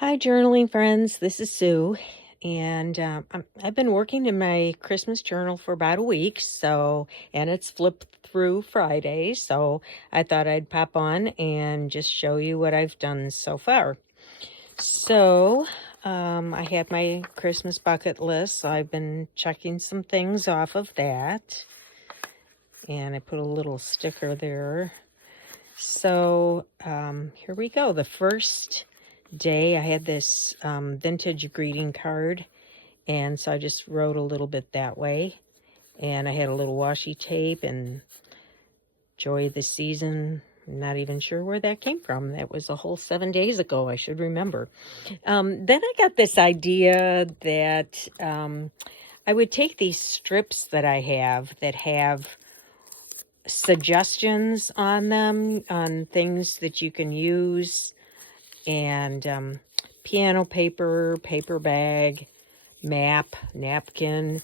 Hi, journaling friends. This is Sue, and I've been working in my Christmas journal for about a week. And it's flipped through Friday, so I thought I'd pop on and just show you what I've done so far. So, I had my Christmas bucket list, so I've been checking some things off of that, and I put a little sticker there. So, here we go. The first day I had this vintage greeting card, and so I just wrote a little bit that way, and I had a little washi tape and joy of the season. Not even sure where that came from. That was a whole 7 days ago. I should remember. Then I got this idea that I would take these strips that I have that have suggestions on them on things that you can use, and piano paper, paper bag, map, napkin.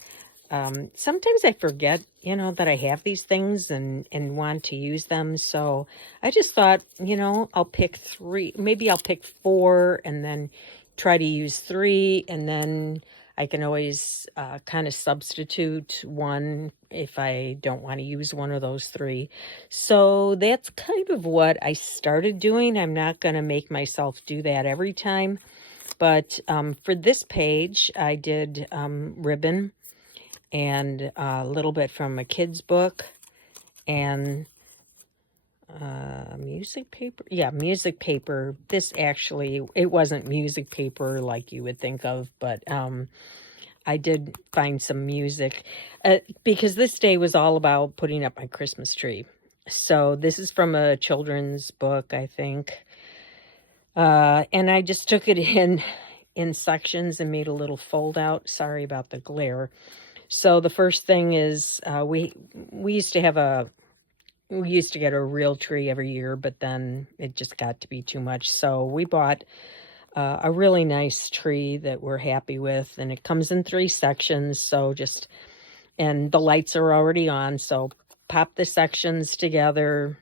Sometimes I forget, that I have these things and want to use them. So I just thought, I'll pick three. Maybe I'll pick four and then try to use three. And then I can always kind of substitute one if I don't want to use one of those three. So that's kind of what I started doing. I'm not going to make myself do that every time. But for this page, I did ribbon and a little bit from a kid's book and music paper. Yeah, music paper. This actually, it wasn't music paper like you would think of, but I did find some music because this day was all about putting up my Christmas tree. So this is from a children's book, I think. And I just took it in sections and made a little fold out. Sorry about the glare. So the first thing is we used to get a real tree every year, but then it just got to be too much. So we bought a really nice tree that we're happy with, and it comes in 3 sections. And the lights are already on. So pop the sections together.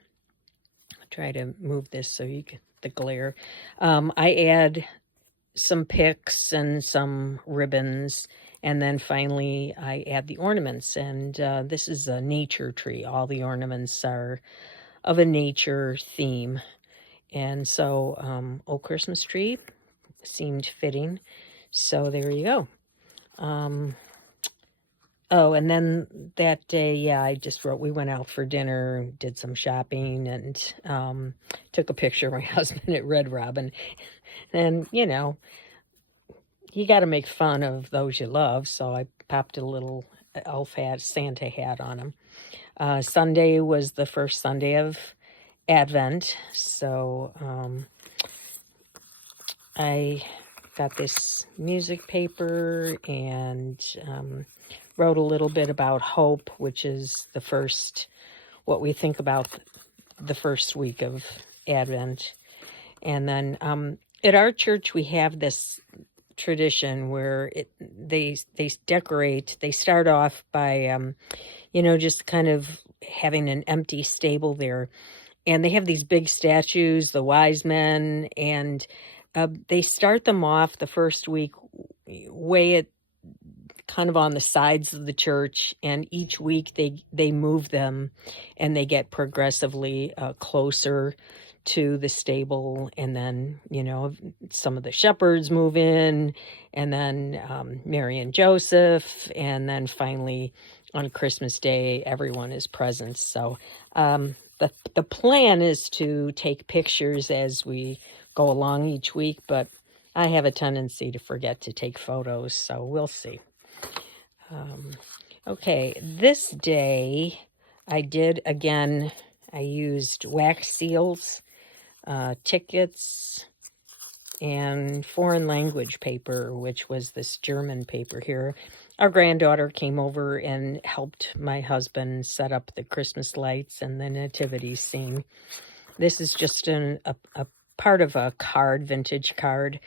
I'll try to move this so you get the glare. I add some picks and some ribbons, and then finally I add the ornaments. And this is a nature tree. All the ornaments are of a nature theme. And so, Oh Christmas Tree seemed fitting. So there you go. Oh, and then that day, yeah, I just wrote, we went out for dinner, did some shopping, and took a picture of my husband at Red Robin. And, you got to make fun of those you love. So I popped a little elf hat, Santa hat on him. Sunday was the first Sunday of Advent. So I got this music paper and wrote a little bit about hope, which is what we think about the first week of Advent. And then at our church, we have this tradition where they decorate. They start off by just kind of having an empty stable there, and they have these big statues, the wise men, and they start them off the first week way at kind of on the sides of the church, and each week they move them and they get progressively closer to the stable. And then some of the shepherds move in, and then Mary and Joseph, and then finally on Christmas Day everyone is present. So the plan is to take pictures as we go along each week, but I have a tendency to forget to take photos, so we'll see. Okay, this day I used wax seals, tickets, and foreign language paper, which was this German paper here. Our granddaughter came over and helped my husband set up the Christmas lights and the nativity scene. This is just a part of a vintage card,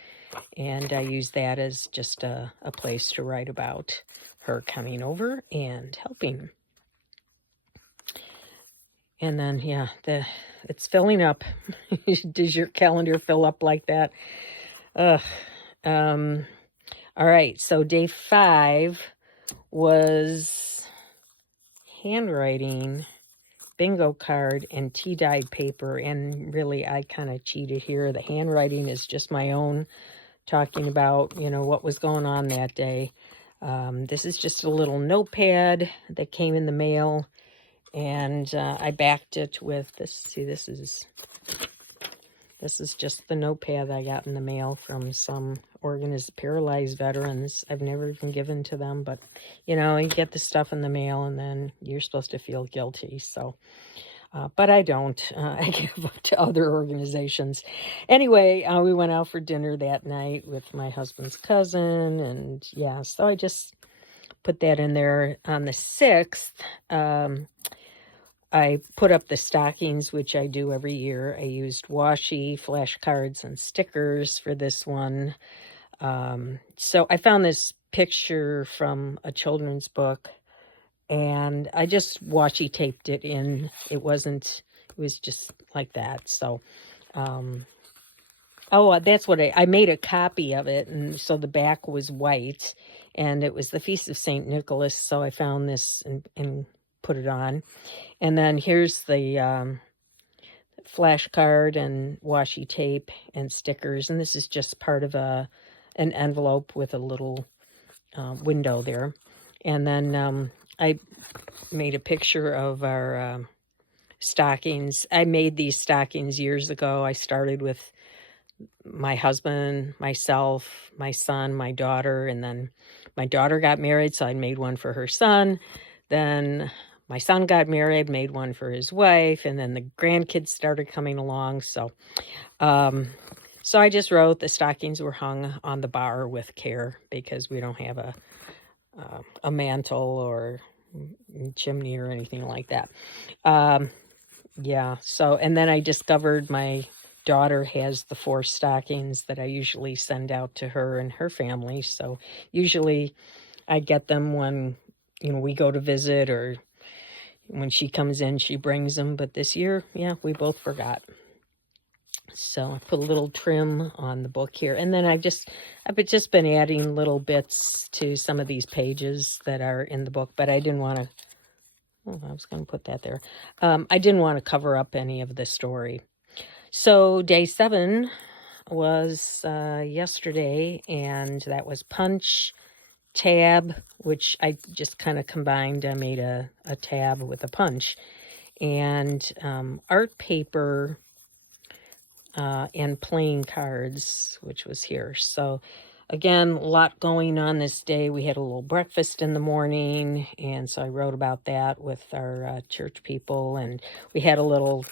and I use that as just a place to write about her coming over and helping. And then, yeah, it's filling up. Does your calendar fill up like that? Ugh. Um, all right, so day 5 was handwriting, bingo card, and tea-dyed paper, and really I kind of cheated here. The handwriting is just my own, talking about, what was going on that day. This is just a little notepad that came in the mail, and I backed it with this. See, this is just the notepad I got in the mail from some paralyzed veterans. I've never even given to them, but you get the stuff in the mail and then you're supposed to feel guilty. So, but I don't. I give up to other organizations. Anyway, we went out for dinner that night with my husband's cousin, and yeah, so I just put that in there. On the 6th, I put up the stockings, which I do every year. I used washi, flashcards, and stickers for this one. So I found this picture from a children's book, and I just washi taped it in. It was just like that. So, that's what I made a copy of it, and so the back was white, and it was the Feast of St. Nicholas, so I found this and put it on. And then here's the flashcard and washi tape and stickers. And this is just part of an envelope with a little window there. And then I made a picture of our stockings. I made these stockings years ago. I started with my husband, myself, my son, my daughter, and then my daughter got married, so I made one for her son. Then my son got married, made one for his wife, and then the grandkids started coming along. So I just wrote the stockings were hung on the bar with care, because we don't have a mantle or chimney or anything like that. Yeah. So, and then I discovered my daughter has the 4 stockings that I usually send out to her and her family. So usually I get them when we go to visit, or when she comes in, she brings them. But this year, yeah, we both forgot. So I put a little trim on the book here. And then I've just been adding little bits to some of these pages that are in the book, but I didn't want to, I was going to put that there. I didn't want to cover up any of the story. So day 7 was yesterday, and that was punch, tab, which I just kind of combined. I made a tab with a punch, and art paper and playing cards, which was here. So again, a lot going on this day. We had a little breakfast in the morning, and so I wrote about that with our church people, and we had a little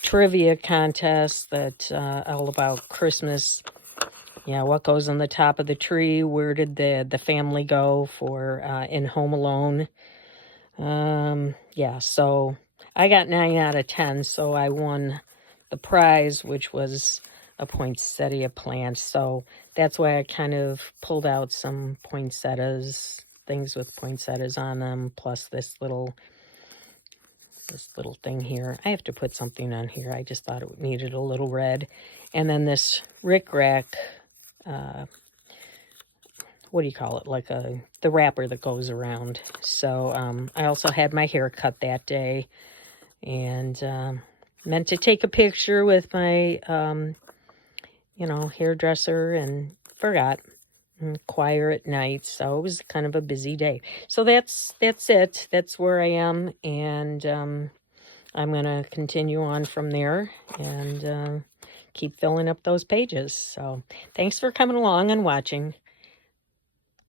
trivia contest that all about Christmas. Yeah, what goes on the top of the tree? Where did the family go for in Home Alone? Yeah, so I got 9 out of 10, so I won the prize, which was a poinsettia plant. So that's why I kind of pulled out some poinsettias, things with poinsettias on them, plus this little thing here. I have to put something on here. I just thought it needed a little red. And then this rickrack, what do you call it? Like the wrapper that goes around. So I also had my hair cut that day, and meant to take a picture with my hairdresser, and forgot. Choir at night, so it was kind of a busy day. So that's it. That's where I am, and I'm gonna continue on from there and keep filling up those pages. So thanks for coming along and watching.